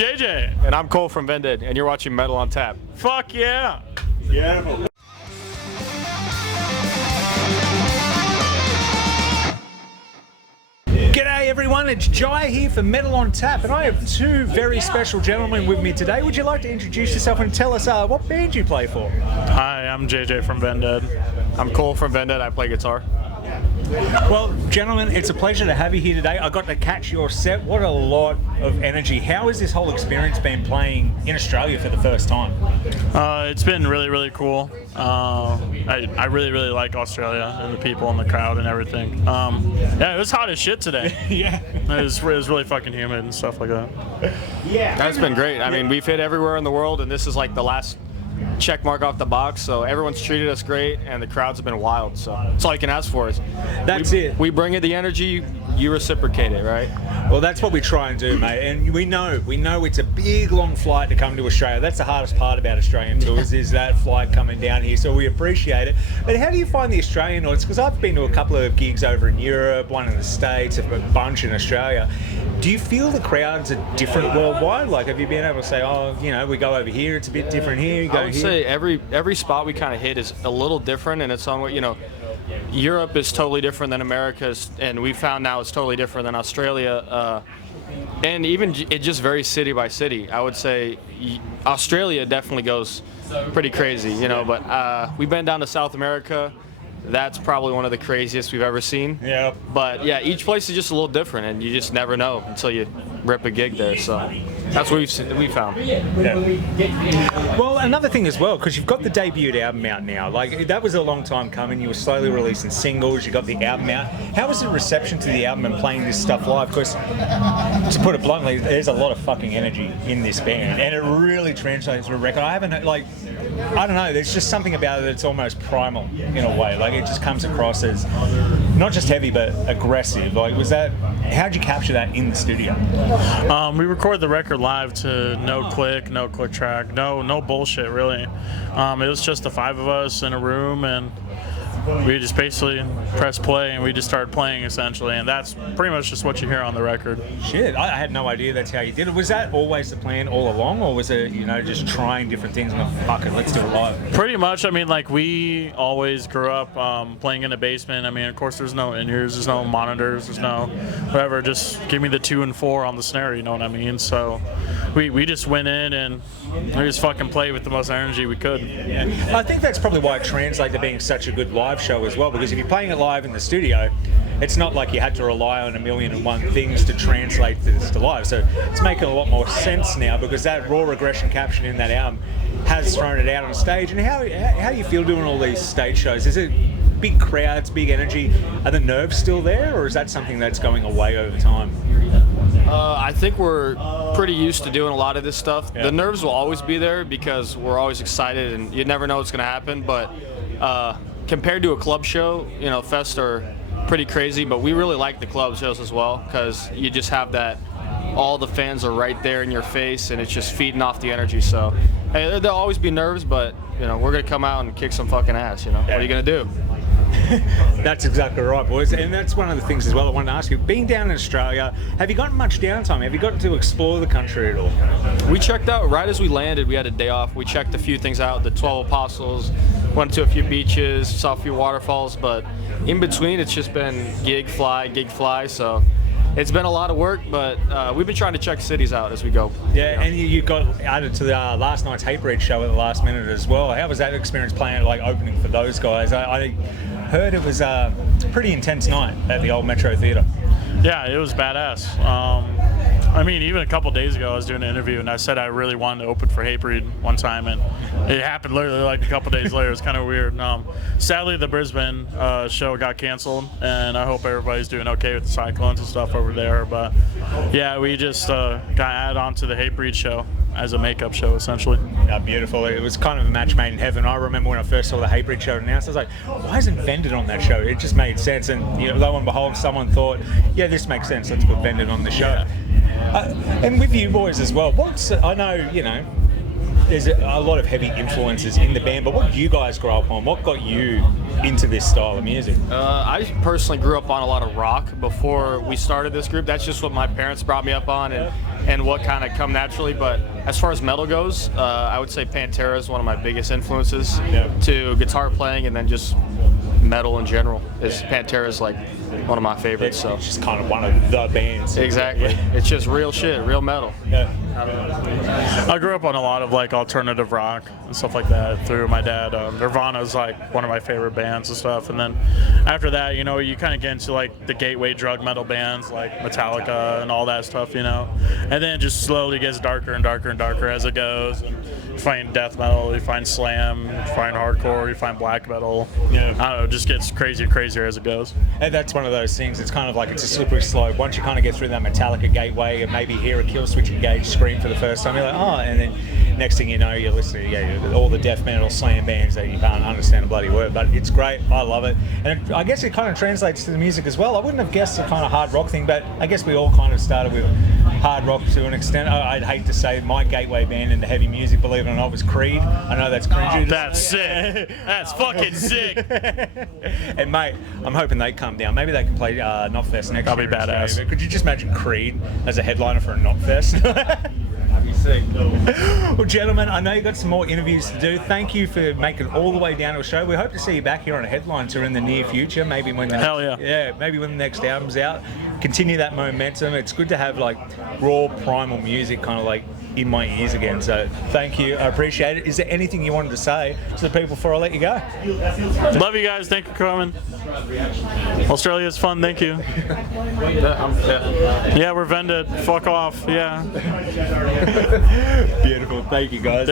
JJ. And I'm Cole from Vended, and you're watching Metal on Tap. Fuck yeah. Beautiful. G'day everyone, it's Jai here for Metal on Tap, and I have two very special gentlemen with me today. Would you like to introduce yourself and tell us what band you play for? Hi, I'm JJ from Vended. I'm Cole from Vended. I play guitar. Well, gentlemen, it's a pleasure to have you here today. I got to catch your set. What a lot of energy. How has this whole experience been playing in Australia for the first time? It's been really, really cool. I really, really like Australia and the people and the crowd and everything. Yeah, it was hot as shit today. Yeah. It was really fucking humid and stuff like that. Yeah. That's been great. I mean, we've hit everywhere in the world, and this is like the last check mark off the box, so everyone's treated us great, and the crowds have been wild, so that's all you can ask for. That's it. We bring it the energy, you reciprocate it, right? Well, that's what we try and do, mate. And we know it's a big, long flight to come to Australia. That's the hardest part about Australian tours is that flight coming down here. So we appreciate it. But how do you find the Australian audience? Because I've been to a couple of gigs over in Europe, one in the States, a bunch in Australia. Do you feel the crowds are different worldwide? Like, have you been able to say, oh, you know, we go over here, it's a bit different here. You go I would say every spot we kind of hit is a little different, and it's on what, you know, Europe is totally different than America's, and we found now it's totally different than Australia. And even it just varies city by city. I would say Australia definitely goes pretty crazy, you know, but we've been down to South America. That's probably one of the craziest we've ever seen. Yeah. But yeah, each place is just a little different, and you just never know until you rip a gig there. So that's what we found. Yeah. Well, another thing as well, because you've got the debut album out now. Like, that was a long time coming. You were slowly releasing singles. You got the album out. How was the reception to the album and playing this stuff live? Because, to put it bluntly, there's a lot of fucking energy in this band, and it really translates to a record. I don't know. There's just something about it that's almost primal in a way. Like, it just comes across as not just heavy but aggressive. Like, how'd you capture that in the studio? We recorded the record live to no click track, no bullshit really. It was just the five of us in a room, and we just basically pressed play and we just started playing essentially, and that's pretty much just what you hear on the record. Shit, I had no idea that's how you did it. Was that always the plan all along, or was it, you know, just trying different things and fuck it, let's do it live? Pretty much. I mean, like, we always grew up playing in the basement. I mean, of course, there's no in-ears, there's no monitors, there's no whatever. Just give me the 2 and 4 on the snare, you know what I mean? So we just went in and we just fucking played with the most energy we could. Yeah. I think that's probably why it translates to being such a good live show as well, because if you're playing it live in the studio, it's not like you had to rely on 1,000,001 things to translate this to live. So it's making a lot more sense now, because that raw aggression captured in that album has thrown it out on stage. And how do you feel doing all these stage shows? Is it big crowds, big energy? Are the nerves still there, or is that something that's going away over time? I think we're pretty used to doing a lot of this stuff. Yeah. The nerves will always be there because we're always excited, and you never know what's going to happen. But compared to a club show, you know, fests are pretty crazy, but we really like the club shows as well, because you just have that, all the fans are right there in your face, and it's just feeding off the energy. So hey, there'll always be nerves, but you know, we're gonna come out and kick some fucking ass. You know, what are you gonna do? That's exactly right, boys. And that's one of the things as well I wanted to ask you. Being down in Australia, have you gotten much downtime? Have you gotten to explore the country at all? We checked out right as we landed. We had a day off. We checked a few things out, the 12 Apostles, went to a few beaches, saw a few waterfalls, but in between it's just been gig fly, so it's been a lot of work, but we've been trying to check cities out as we go. Yeah, and you got added to the last night's Hatebreed show at the last minute as well. How was that experience playing, like, opening for those guys? I heard it was a pretty intense night at the old Metro Theatre. Yeah, it was badass. I mean, even a couple days ago, I was doing an interview, and I said I really wanted to open for Hatebreed one time, and it happened literally like a couple days later. It's kind of weird. Sadly, the Brisbane show got canceled, and I hope everybody's doing okay with the Cyclones and stuff over there. But yeah, we just got added on to the Hatebreed show as a makeup show, essentially. Yeah, beautiful. It was kind of a match made in heaven. I remember when I first saw the Hatebreed show announced, I was like, why isn't Vended on that show? It just made sense, and, you know, lo and behold, someone thought, yeah, this makes sense, let's put Vended on the show. And with you boys as well, I know, you know, there's a lot of heavy influences in the band, but what did you guys grow up on? What got you into this style of music? I personally grew up on a lot of rock before we started this group. That's just what my parents brought me up on, and what kind of come naturally. But as far as metal goes, I would say Pantera is one of my biggest influences to guitar playing, and then just metal in general. Pantera is like one of my favorites. So It's just kind of one of the bands. exactly, it's just real shit, real metal. Yeah. I grew up on a lot of like alternative rock and stuff like that through my dad. Nirvana's like one of my favorite bands and stuff. And then after that, you know, you kind of get into like the gateway drug metal bands like Metallica and all that stuff, you know. And then it just slowly gets darker and darker and darker as it goes. And you find death metal, you find slam, you find hardcore, you find black metal. Yeah. I don't know, it just gets crazier and crazier as it goes. And that's one of those things. It's kind of like it's a slippery slope. Once you kind of get through that Metallica gateway and maybe hear a Killswitch Engage scream for the first time, you're like, oh, and then next thing you know, you're listening to all the death metal slam bands that you can't understand a bloody word. But it's great. I love it. And I guess it kind of translates to the music as well. I wouldn't have guessed the kind of hard rock thing, but I guess we all kind of started with hard rock to an extent. I'd hate to say my gateway band into heavy music, believe it or not, was Creed. I know that's cringy. That's sick. That's fucking sick. And mate, I'm hoping they come down. Maybe they can play Knotfest next That'll year. be badass. Could you just imagine Creed as a headliner for a Knotfest? That'd be sick. Well, gentlemen, I know you've got some more interviews to do. Thank you for making it all the way down to a show. We hope to see you back here on a headline tour in the near future. Maybe when the Hell yeah. Yeah, maybe when the next album's out. Continue that momentum. It's good to have like raw primal music kind of like in my ears again. So thank you. I appreciate it. Is there anything you wanted to say to the people before I let you go? Love you guys. Thank you for coming. Australia's fun. Thank you. Yeah, we're Vended. Fuck off. Yeah. Beautiful. Thank you, guys.